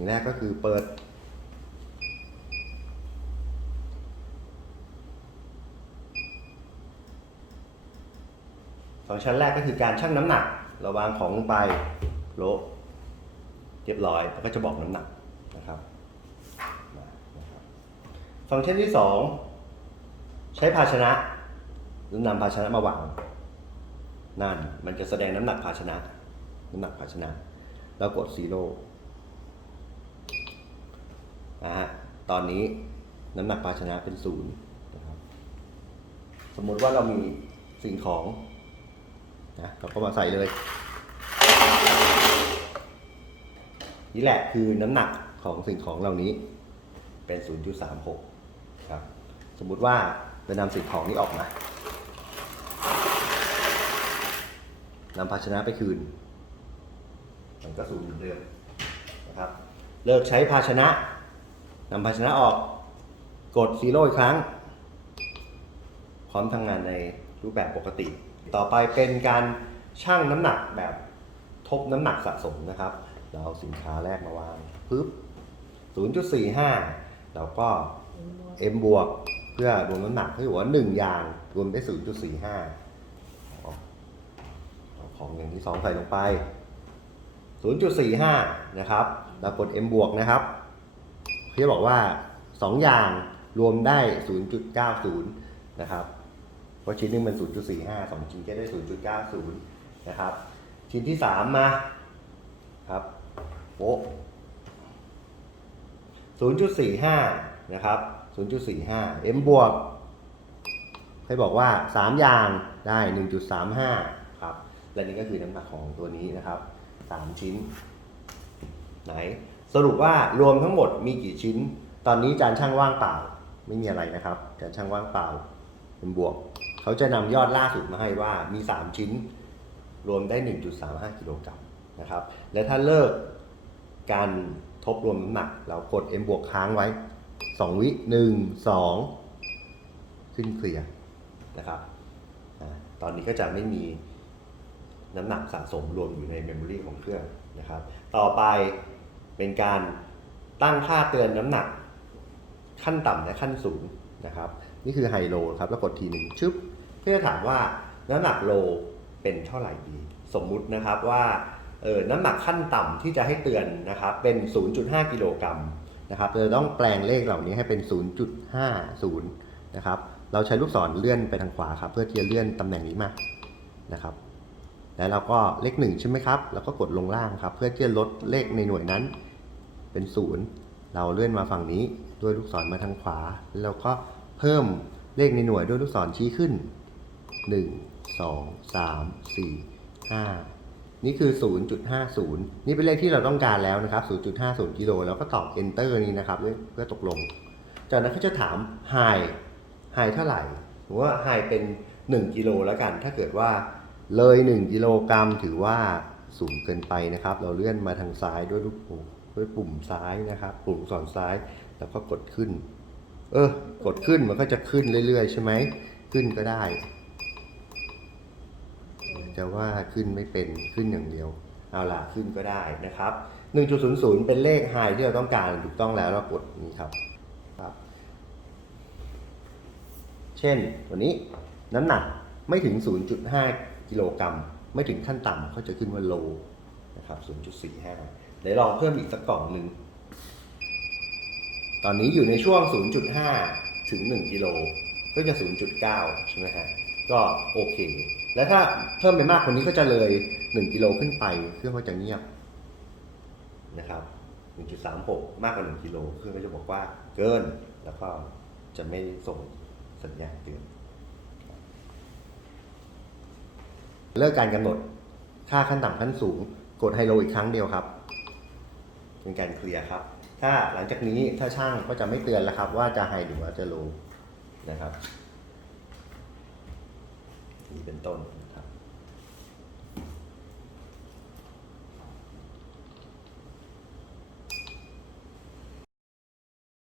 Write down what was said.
สิ่งแรกก็คือเปิด ฟังก์ชันแรกก็คือการชั่งน้ำหนัก เราวางของลงไปโลเรียบร้อยแล้วก็จะบอกน้ำหนักนะครับฟังก์ชันที่ 2 ใช้ภาชนะหรือนำภาชนะมาวางนั่นมันจะแสดงน้ำหนักภาชนะ น้ำหนักภาชนะ แล้วกดซีโร่ นะฮะตอนนี้น้ำหนักภาชนะเป็นศูนย์นะครับสมมติว่าเรามีสิ่งของนะเราก็มาใส่เลย นี่แหละคือน้ำหนักของสิ่งของเหล่านี้เป็น 0.36 ครับ สมมุติว่าจะนำสิ่งของนี้ออกมานำภาชนะไปคืน มันก็ศูนย์เหมือนเดิมนะครับ เลิกใช้ภาชนะ นำภาชนะออก กดซีโร่อีกครั้ง พร้อมทำงานในรูปแบบปกติ ต่อไปเป็นการชั่งน้ำหนักแบบทบน้ำหนักสะสมนะครับ เราเอาสินค้าแรกมาวางปึ๊บ0.45 แล้วก็ M บวกเพื่อรวมน้ำหนักให้หัวา1 อย่างรวมได้ 0.45เอาเอาของอย่างที่ 2 ใส่ลงไป 0.45 นะครับ แล้วกด M บวกนะครับ เขาบอกว่า 2 อย่างรวมได้ 0.90 นะครับ เพราะชิ้นหนึงมัน 0.45 2 ชิ้นก็ได้ 0.90 นะครับ ชิ้นที่ 3 มาครับโป๊ะ0.45 นะครับ 0.45 M บวกให้บอกว่า 3 อย่างได้ 1.35 ครับ และนี่ก็คือน้ำหนักของตัวนี้นะครับ 3 ชิ้น ไหน สรุปว่ารวมทั้งหมดมีกี่ชิ้น ตอนนี้จานช่างว่างเปล่า ไม่มีอะไรนะครับ จานช่างว่างเปล่าเป็นบวก เขาจะนำยอดล่าสุดมาให้ว่ามี 3 ชิ้น รวมได้ 1.35กิโลกรัมนะครับ และถ้าเลิกการทบรวมน้ำหนัก เรากด M บวกค้างไว้ 2 วิ 1 2 ขึ้นเคลียร์นะครับตอนนี้ก็จะไม่มีน้ำหนักสะสมรวมอยู่ในเมมโมรีของเครื่องนะครับ ต่อไป เป็นการตั้งค่าเตือนน้ำหนัก ขั้นต่ำและขั้นสูงนะครับ นี่คือไฮโลครับแล้วกดทีหนึ่งชึบเพื่อถามว่าน้ำหนักโลเป็นเท่าไหร่ดี สมมุตินะครับว่าเออน้ำหนักขั้นต่ำที่จะให้เตือนนะครับเป็น 0.5 กิโลกรัมนะครับเราต้องแปลงเลขเหล่านี้ให้เป็น 0.50 นะครับ เราใช้ลูกศรเลื่อนไปทางขวาครับเพื่อที่จะเลื่อนตำแหน่งนี้มานะครับ แล้วเราก็เลขหนึ่งใช่ไหมครับ แล้วก็กดลงล่างครับ เพื่อที่จะลดเลขในหน่วยนั้น เป็นศูนย์เราเลื่อนมาฝั่งนี้ด้วยลูกศรมาทางขวา แล้วเราก็เพิ่มเลขในหน่วยด้วยลูกศรชี้ขึ้น 1 2 3 4 5 นี่คือ 0.50 นี่เป็นเลขที่เราต้องการแล้วนะครับ 0.50 กิโลแล้วก็ตอบ enter นี้นะครับเพื่อตกลง จากนั้นเขาจะถาม high high เท่าไหร่ผมว่า high เป็น 1 กิโลแล้วกัน ถ้าเกิดว่าเลย 1 กิโลกรัมถือว่าสูงเกินไปนะครับ เราเลื่อนมาทางซ้ายด้วยลูกปุ่ม ด้วยปุ่มซ้ายนะครับ ปุ่มลูกศรซ้ายแล้วก็กดขึ้น เออ กดขึ้นมันก็จะขึ้นเรื่อยๆ ใช่ไหมขึ้นก็ได้ จะว่าขึ้นไม่เป็นขึ้นอย่างเดียว เอาล่ะขึ้นก็ได้นะครับ 1.00 เป็นเลขไฮที่เราต้องการถูกต้องแล้วเรากดนี้ครับครับ เช่นวันนี้น้ำหนักไม่ถึง 0.5 กิโลกรัม ไม่ถึงขั้นต่ำเขาจะขึ้นว่าโลนะครับ 0.45 เดี๋ยวลองเพิ่มอีกสักกล่องหนึ่ง ตอนนี้อยู่ในช่วง 0.5 ถึง 1 กิโล ก็จะ 0.9 ใช่ไหมฮะ ก็โอเค แล้วถ้าเพิ่มไปมากกว่านี้ก็จะเลย 1 กิโลขึ้นไป เครื่องก็จะเงียบนะครับ 1.36 มากกว่า 1 กิโล เครื่องก็จะบอกว่าเกิน แล้วก็จะไม่ส่งสัญญาณเตือน เลิกการกำหนดค่าขั้นต่ำขั้นสูง กดไฮโลอีกครั้งเดียวครับ เป็นการเคลียร์ครับ ถ้าหลังจากนี้ถ้าช่างก็จะไม่เตือนแล้วครับ ว่าจะไฮหรือว่าจะโลนะครับ นี่เป็นต้น